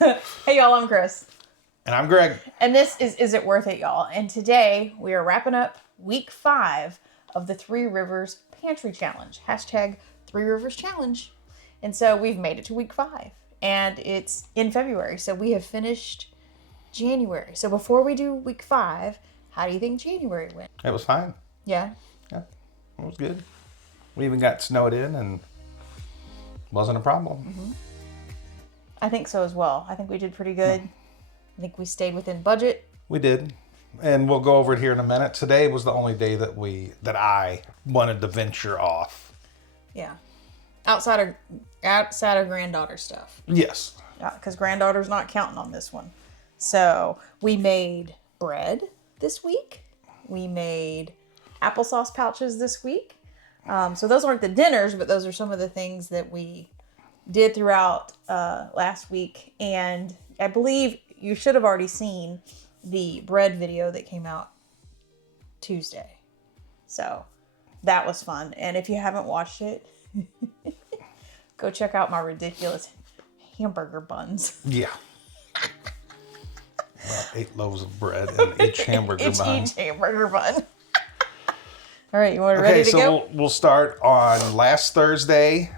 Hey y'all, I'm Chris. And I'm Greg. And this is It Worth It, y'all? And today we are wrapping up week 5 of the Three Rivers Pantry Challenge. Hashtag Three Rivers Challenge. And so we've made it to week 5. And it's in February. So we have finished January. So before we do week 5, how do you think January went? It was fine. Yeah? Yeah, it was good. We even got snowed in and wasn't a problem. Mm-hmm. I think so as well. I think we did pretty good. I think we stayed within budget. We did. And we'll go over it here in a minute. Today was the only day that I wanted to venture off. Yeah. Outside of granddaughter stuff. Yes. Yeah, because granddaughter's not counting on this one. So we made bread this week. We made applesauce pouches this week. So those aren't the dinners, but those are some of the things that we did throughout last week. And I believe you should have already seen the bread video that came out Tuesday. So that was fun. And if you haven't watched it, go check out my ridiculous hamburger buns. Yeah. Well, 8 loaves of bread and each hamburger bun. Each hamburger bun. All right, you want it ready to go? Okay, so we'll start on last Thursday.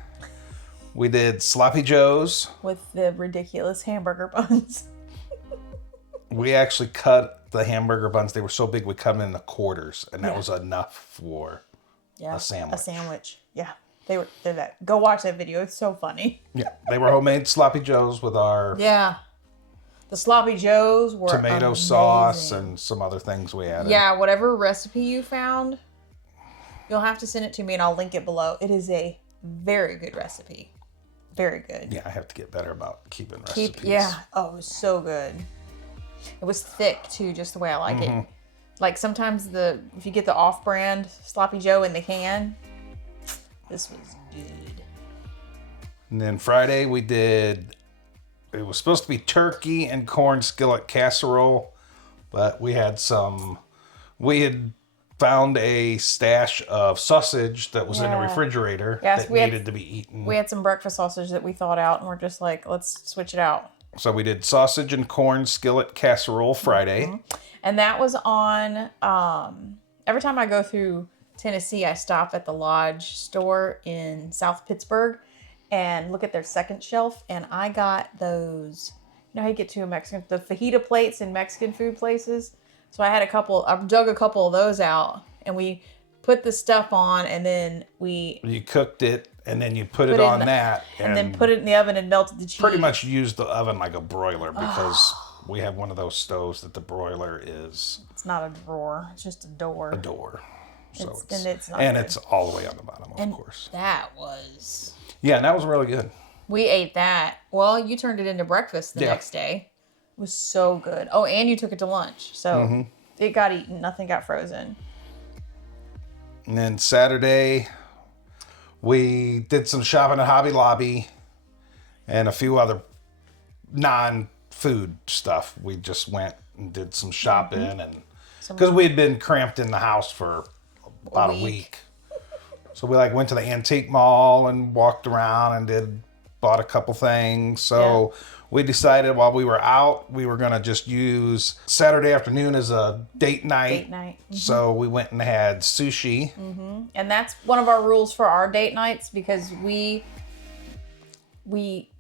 We did Sloppy Joe's. With the ridiculous hamburger buns. We actually cut the hamburger buns. They were so big we cut them into quarters, and that was enough for a sandwich. A sandwich. Yeah. They're that. Go watch that video. It's so funny. Yeah, they were homemade Sloppy Joe's with our The Sloppy Joes were tomato amazing. sauce and some other things we added. Yeah, whatever recipe you found, you'll have to send it to me and I'll link it below. It is a very good recipe. Very good. Yeah, I have to get better about keeping recipes. Oh, it was so good. It was thick too, just the way I like it. Like sometimes if you get the off-brand Sloppy Joe in the can, this was good. And then Friday it was supposed to be turkey and corn skillet casserole, but we had found a stash of sausage that was in the refrigerator that needed to be eaten. We had some breakfast sausage that we thawed out and we're just like, let's switch it out. So we did sausage and corn skillet casserole Friday. And that was on, every time I go through Tennessee, I stop at the Lodge store in South Pittsburgh and look at their second shelf. And I got those, you know how you get to the fajita plates in Mexican food places? So I dug a couple of those out and we put the stuff on and then You cooked it and then you put it on that. And then put it in the oven and melted the cheese. Pretty much used the oven like a broiler because we have one of those stoves that the broiler is. It's not a drawer. It's just a door. A door. So it's not and good. it's all the way on the bottom, of course. That was... Yeah, and that was really good. We ate that. Well, you turned it into breakfast the next day. It was so good. Oh, and you took it to lunch. So it got eaten. Nothing got frozen. And then Saturday, we did some shopping at Hobby Lobby and a few other non-food stuff. We just went and did some shopping and because we had been cramped in the house for about a week. So we went to the antique mall and walked around and bought a couple things. So we decided while we were out, we were going to just use Saturday afternoon as a date night. So we went and had sushi. And that's one of our rules for our date nights because we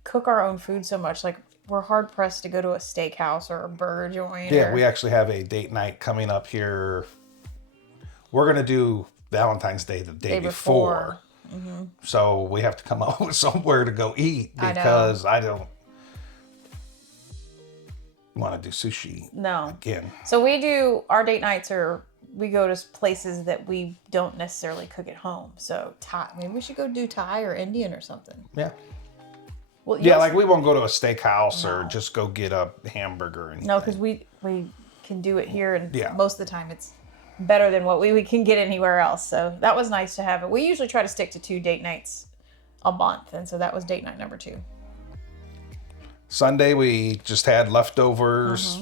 cook our own food so much. Like we're hard pressed to go to a steakhouse or a burger joint. Yeah, we actually have a date night coming up here. We're going to do Valentine's Day the day before. So we have to come up with somewhere to go eat because I don't want to do sushi again. So our date nights we go to places that we don't necessarily cook at home. So Thai, maybe we should go do Thai or Indian or something. Yeah. Well, we won't go to a steakhouse or just go get a hamburger. And no, because we can do it here and most of the time it's better than what we can get anywhere else. So that was nice to have it. We usually try to stick to 2 date nights a month. And so that was date night number 2. Sunday, we just had leftovers.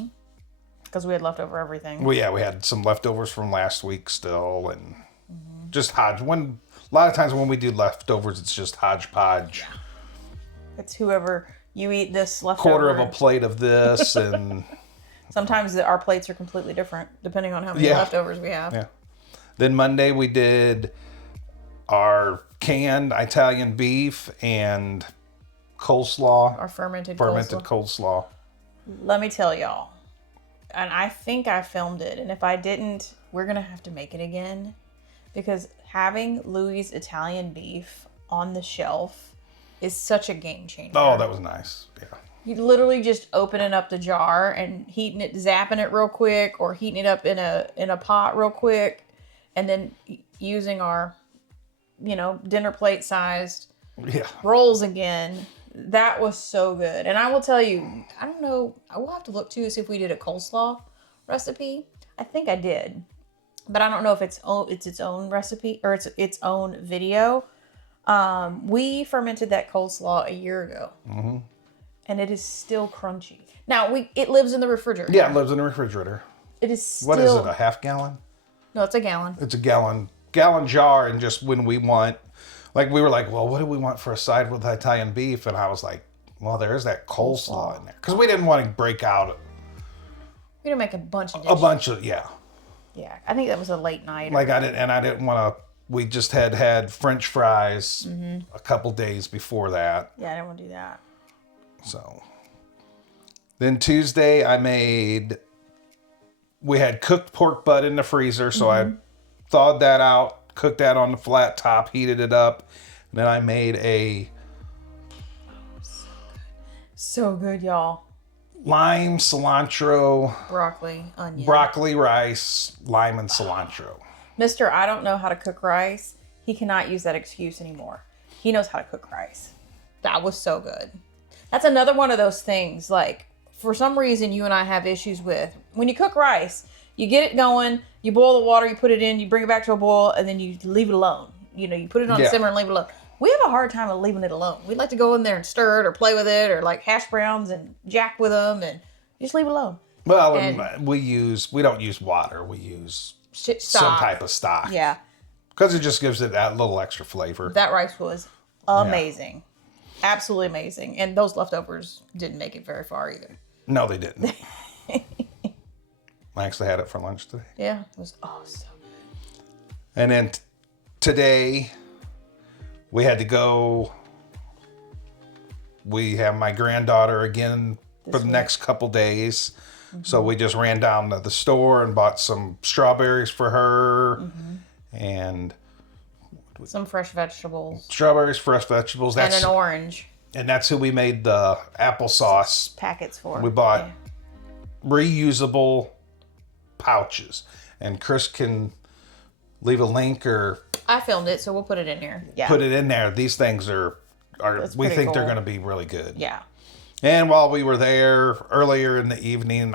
Because we had leftover everything. Well, yeah, we had some leftovers from last week still. And just a lot of times when we do leftovers, it's just hodgepodge. Yeah. It's whoever You eat this leftover. quarter of a plate of this, and sometimes our plates are completely different depending on how many leftovers we have. Yeah. Then Monday we did our canned Italian beef and coleslaw. Our fermented coleslaw. Let me tell y'all, and I think I filmed it, and if I didn't, we're going to have to make it again, because having Louis' Italian beef on the shelf is such a game changer. Oh, that was nice. Yeah. You literally just opening up the jar and heating it, zapping it real quick, or heating it up in a pot real quick, and then using our, dinner plate sized rolls again. That was so good. And I will tell you, I don't know, I will have to look too, see if we did a coleslaw recipe. I think I did, but I don't know if it's its own recipe or it's its own video. We fermented that coleslaw a year ago, and it is still crunchy. Now it lives in the refrigerator. Yeah, it lives in the refrigerator. It is still. What is it? A half gallon? No, it's a gallon. It's a gallon jar, and just when we want, we were like, well, what do we want for a side with Italian beef? And I was like, well, there's that coleslaw in there, because we didn't want to break out. We didn't make a bunch of dishes. A bunch of Yeah, I think that was a late night. I didn't want to. We just had French fries a couple days before that. Yeah, I didn't want to do that. So then Tuesday we had cooked pork butt in the freezer, so I thawed that out, cooked that on the flat top, heated it up, and then I made a so good, y'all. Lime, cilantro, broccoli, rice, lime, and cilantro. Mr. I don't know how to cook rice. He cannot use that excuse anymore. He knows how to cook rice. That was so good. That's another one of those things, for some reason you and I have issues with. When you cook rice, you get it going, you boil the water, you put it in, you bring it back to a boil, and then you leave it alone. You put it on simmer and leave it alone. We have a hard time of leaving it alone. We'd like to go in there and stir it or play with it, or hash browns and jack with them, and just leave it alone. Well, we don't use water. We use some type of stock. Yeah. Because it just gives it that little extra flavor. That rice was amazing. Yeah. Absolutely amazing. And those leftovers didn't make it very far either. No, they didn't. I actually had it for lunch today. Yeah. It was so good. And then today, we had to go. We have my granddaughter again for the next couple days. So we just ran down to the store and bought some strawberries for her and some fresh vegetables. Strawberries, fresh vegetables. And an orange. And that's who we made the applesauce packets for. We bought reusable pouches. And Chris can leave a link or... I filmed it, so we'll put it in here. Yeah. Put it in there. These things are we think they're going to be really good. Yeah. And while we were there earlier in the evening,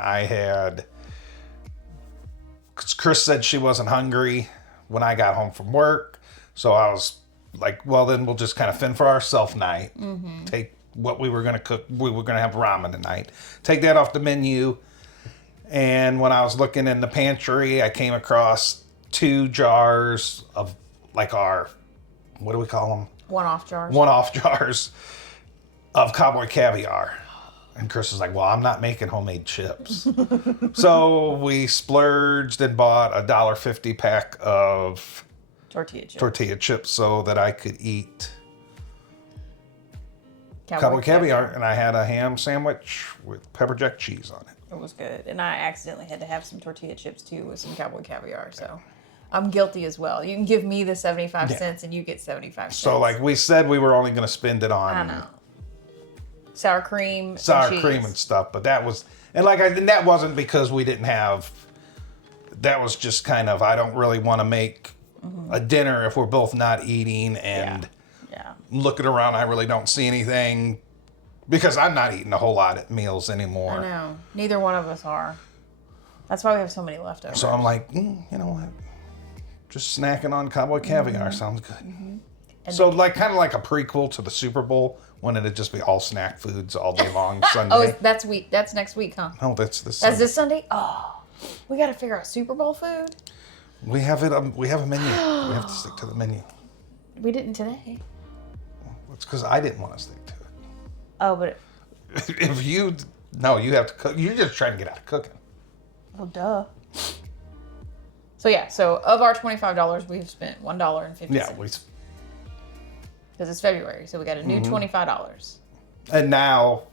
Chris said she wasn't hungry when I got home from work. So I was like, well, then we'll just kind of fend for ourselves night. Take what we were going to cook. We were going to have ramen tonight. Take that off the menu. And when I was looking in the pantry, I came across 2 jars of our, what do we call them? One-off jars. One-off jars of cowboy caviar. And Chris was like, well, I'm not making homemade chips. So we splurged and bought a $1.50 pack of tortilla chips so that I could eat cowboy caviar. And I had a ham sandwich with pepper jack cheese on it. It was good. And I accidentally had to have some tortilla chips too with some cowboy caviar. So I'm guilty as well. You can give me the 75 cents and you get 75 cents. So we said we were only going to spend it on... I know. Sour cream and stuff. But that was... And that wasn't because we didn't have... That was just kind of, I don't really want to make a dinner if we're both not eating and looking around. I really don't see anything because I'm not eating a whole lot at meals anymore. I know. Neither one of us are. That's why we have so many leftovers. So I'm like, you know what? Just snacking on cowboy caviar sounds good. So kind of like a prequel to the Super Bowl when it'd just be all snack foods all day long Sunday. That's next week, huh? No, that's this Sunday. That's this Sunday? Oh, we got to figure out Super Bowl food. We have it. We have a menu. We have to stick to the menu. We didn't today. It's because I didn't want to stick to it. Oh, but No, you have to cook. You're just trying to get out of cooking. Well, duh. So yeah, so of our $25, we've spent $1.50. Yeah, because it's February, so we got a new $25. And now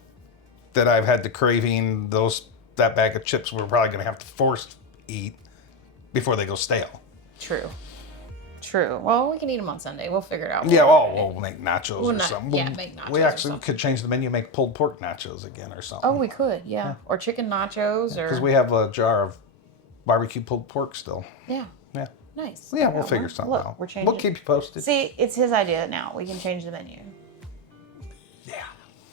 that I've had the craving, that bag of chips we're probably gonna have to force eat before they go stale. True. Well, we can eat them on Sunday. We'll figure it out. Yeah, we'll make nachos or something. Make nachos. We actually could change the menu, make pulled pork nachos again or something. Oh, we could, yeah. Or chicken nachos, or because we have a jar of barbecue pulled pork still. Yeah. Yeah. Nice. Yeah, we'll figure something out. We're changing. We'll keep you posted. See, it's his idea now. We can change the menu. Yeah.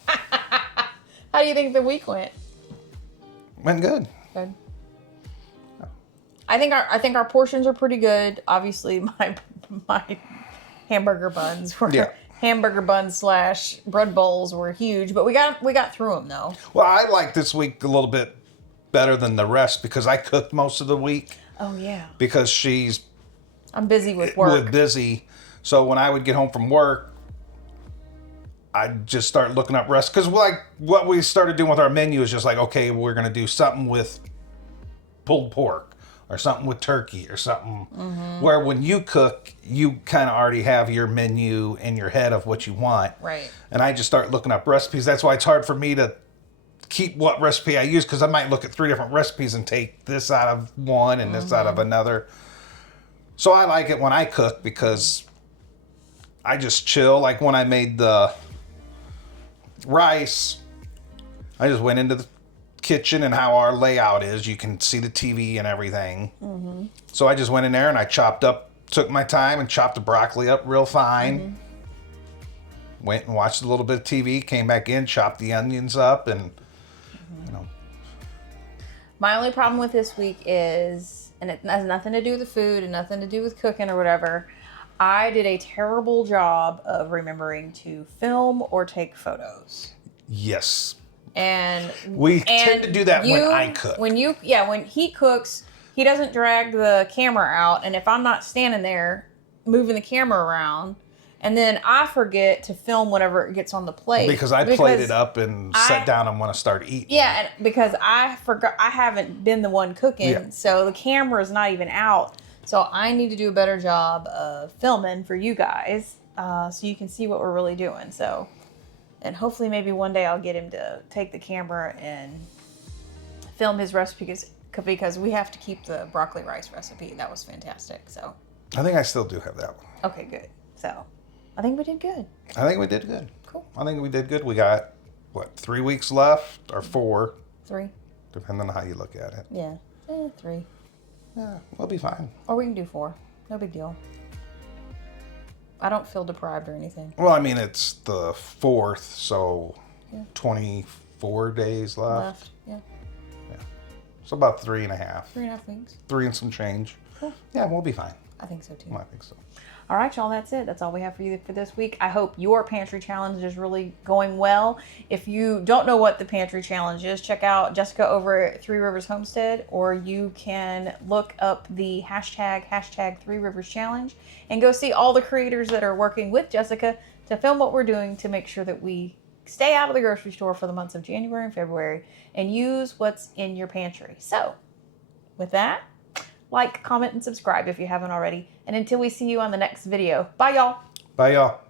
How do you think the week went? Went good. Good. I think our portions are pretty good. Obviously, my hamburger buns were hamburger buns / bread bowls were huge, but we got through them though. Well, I like this week a little bit better than the rest because I cooked most of the week. Oh yeah. Because I'm busy with work. So when I would get home from work, I'd just start looking up recipes. Because like what we started doing with our menu is just like, okay, we're gonna do something with pulled pork. Or something with turkey or something. Mm-hmm. Where when you cook, you kind of already have your menu in your head of what you want. Right. And I just start looking up recipes. That's why it's hard for me to keep what recipe I use because I might look at 3 different recipes and take this out of one and this out of another. So I like it when I cook because I just chill. Like when I made the rice, I just went into the kitchen and how our layout is. You can see the TV and everything. Mm-hmm. So I just went in there and I took my time and chopped the broccoli up real fine. Mm-hmm. Went and watched a little bit of TV, came back in, chopped the onions up and, My only problem with this week is, and it has nothing to do with the food and nothing to do with cooking or whatever, I did a terrible job of remembering to film or take photos. Yes. And we tend to do that when I cook. When he cooks, he doesn't drag the camera out. And if I'm not standing there moving the camera around, and then I forget to film whenever it gets on the plate. Because I plate it up and sit down and want to start eating. Yeah, and because I forgot, I haven't been the one cooking, so the camera is not even out. So I need to do a better job of filming for you guys, so you can see what we're really doing. So. And hopefully maybe one day I'll get him to take the camera and film his recipe because we have to keep the broccoli rice recipe. That was fantastic. So I think I still do have that one. Okay, good. So I think we did good. I think we did good. Cool. I think we did good. We got, 3 weeks left or 4? 3. Depending on how you look at it. Yeah. 3. Yeah, we'll be fine. Or we can do 4. No big deal. I don't feel deprived or anything. Well, I mean, it's the 4th, so 24 days left. Yeah. So about 3.5. 3.5 weeks. 3 and some change. Cool. Yeah, we'll be fine. I think so too. I think so. All right, y'all, that's it. That's all we have for you for this week. I hope your pantry challenge is really going well. If you don't know what the pantry challenge is, check out Jessica over at Three Rivers Homestead, or you can look up the hashtag Three Rivers Challenge and go see all the creators that are working with Jessica to film what we're doing to make sure that we stay out of the grocery store for the months of January and February and use what's in your pantry. So with that, like, comment, and subscribe if you haven't already. And until we see you on the next video, bye, y'all. Bye, y'all.